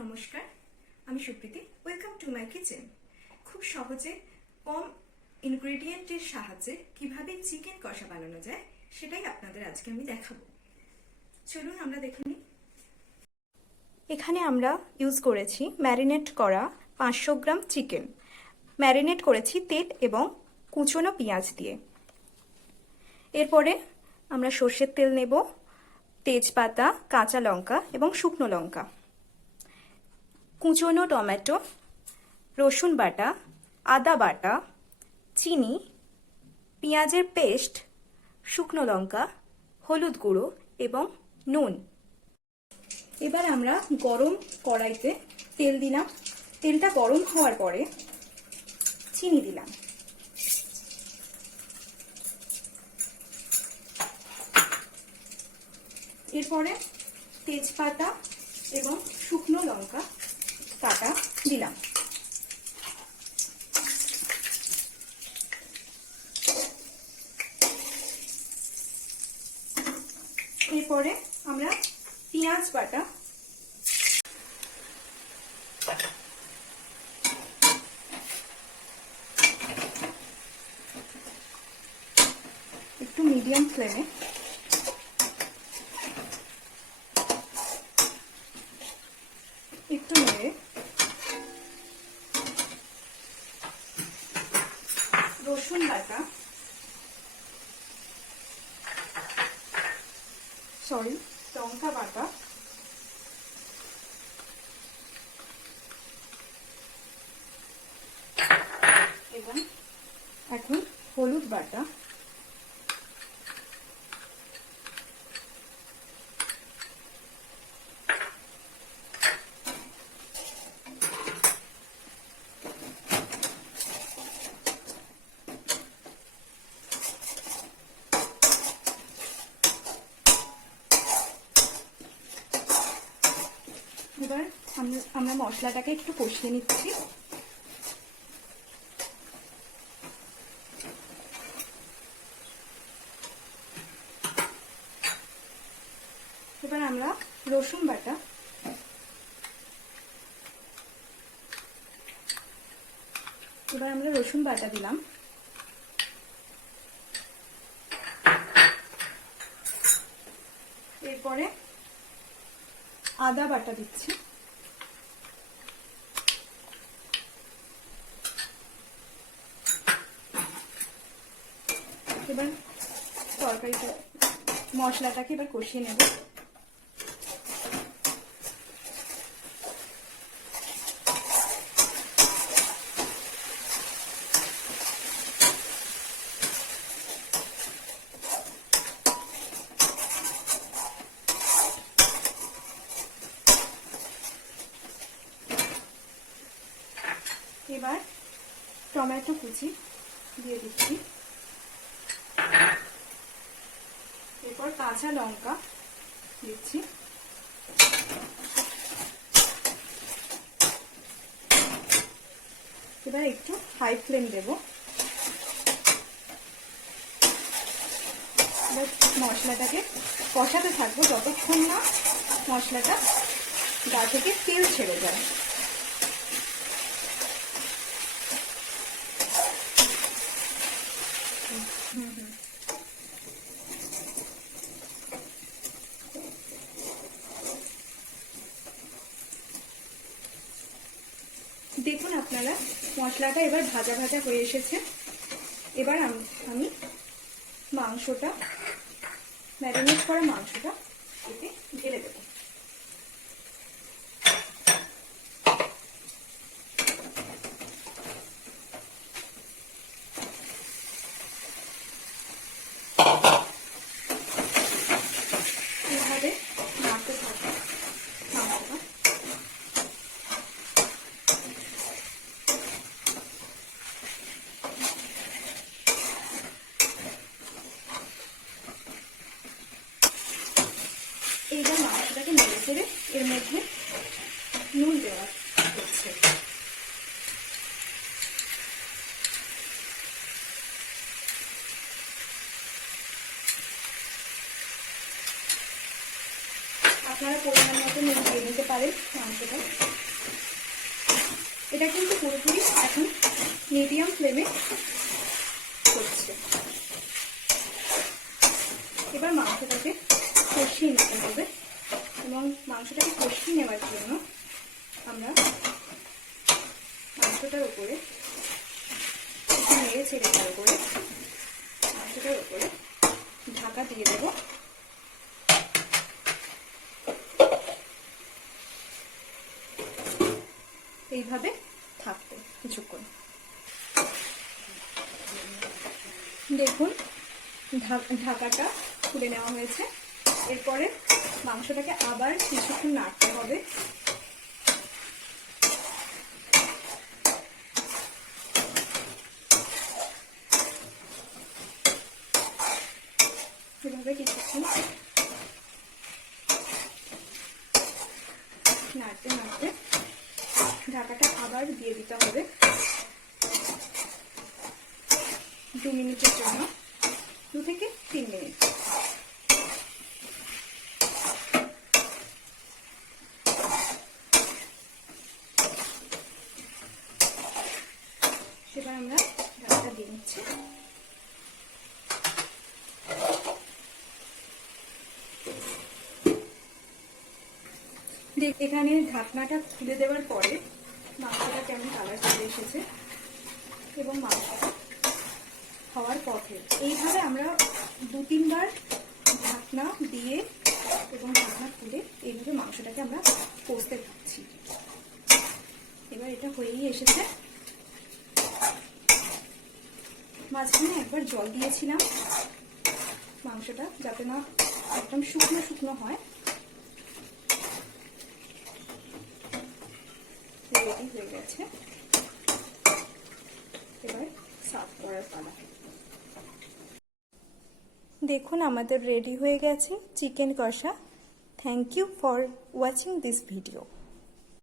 নমস্কার, আমি Supriti. Welcome to my kitchen. খুব সহজে কম ইনগ্রেডিয়েন্টের সাহায্যে কিভাবে চিকেন কষা বানানো যায় সেটাই আপনাদের আজকে আমি দেখাবো। চলুন আমরা দেখে নিই। এখানে আমরা ইউজ করেছি ম্যারিনেট করা 500 গ্রাম চিকেন। ম্যারিনেট করেছি তেল এবং কুচনো পেঁয়াজ দিয়ে। এরপরে আমরা সর্ষের তেল নেব, তেজপাতা, কাঁচা লঙ্কা এবং শুকনো লঙ্কা, কুচনো টমেটো, রসুন বাটা, আদা বাটা, চিনি, পেঁয়াজের পেস্ট, শুকনো লঙ্কা, হলুদ গুঁড়ো এবং নুন। এবার আমরা গরম কড়াইতে তেল দিলাম। তেলটা গরম হওয়ার পরে চিনি দিলাম। এরপরে তেজপাতা এবং শুকনো লঙ্কা কাটা দিলাম। এরপরে আমরা পেঁয়াজ বাটা, একটু মিডিয়াম ফ্লেমে একটু নেড়ে রসুন বাটা, লঙ্কা বাটা, এবং এখন হলুদ বাটা, এবার আমরা মশলাটাকে একটু কষিয়ে নিচ্ছি। এবার আমরা রসুন বাটা, দিলাম। এরপরে আদা বাটা দিচ্ছি। এবার মশলাটাকে এবার কষিয়ে নেব। এবার টমেটো কুচি দিয়ে দিচ্ছি। এরপর কাঁচা লঙ্কা দিচ্ছি। এবার একটু হাই ফ্লেম দেব। এবার মশলাটাকে কষাতে থাকবো যতক্ষণ না মশলাটা গা থেকে তেল ছেড়ে যায়। দেখুন আপনারা মশলাটা এবার ভাজা ভাজা হয়ে এসেছে। এবার আমি মাংসটা, ম্যারিনেট করা মাংসটা এতে ঢেলে দেব। এভাবে নাড়তে থাকবো মাংসটা। এইবার মাংসটাকে নেড়ে চেড়ে এর মধ্যে নুন দেওয়া হচ্ছে। আপনারা পরিমাণ মতো নুন দিয়ে নিতে পারেন। বয়েল মাংসটা। এটা কিন্তু পুরোপুরি এখন মিডিয়াম ফ্লেমে হচ্ছে। এবার মাংসটাকে কষিয়ে নিতে হবে এবং মাংসটাকে কষিয়ে নেওয়ার জন্য আমরা মাংসটার উপরে একটু নেড়ে ছেড়ে ভালো করে মাংসটার উপরে ঢাকা দিয়ে দেব। এইভাবে থাকবে কিছুক্ষণ। দেখুন ঢাকাটা খুলে নেওয়া হয়েছে। এরপরে মাংসটাকে আবার কিছুক্ষণ নাড়তে হবে। এভাবে কিছুক্ষণ নাড়তে নাড়তে ঢাকাটা আবার দিয়ে দিতে হবে 2 মিনিটের জন্য, 2 থেকে 3 মিনিট। সেবার আমরা ঢাকাটা দিয়ে নিচ্ছি। এখানে ঢাকনাটা খুলে দেওয়ার পরে মাংসটা কেমন কালার চলে এসেছে এবং মাংসটা হওয়ার পথে। এইভাবে আমরা 2-3 বার ঢাকনা দিয়ে এবং ঢাকনা খুলে এইভাবে মাংসটাকে আমরা কষতে থাকছি। এবার এটা হয়েই এসেছে। মাঝখানে একবার জল দিয়েছিলাম মাংসটা যাতে না একদম শুকনো শুকনো হয়। রেডি হয়ে গেছে। এবার সার্ভ করার পালা। দেখুন আমাদের রেডি হয়ে গেছে চিকেন কষা। Thank you for watching this video.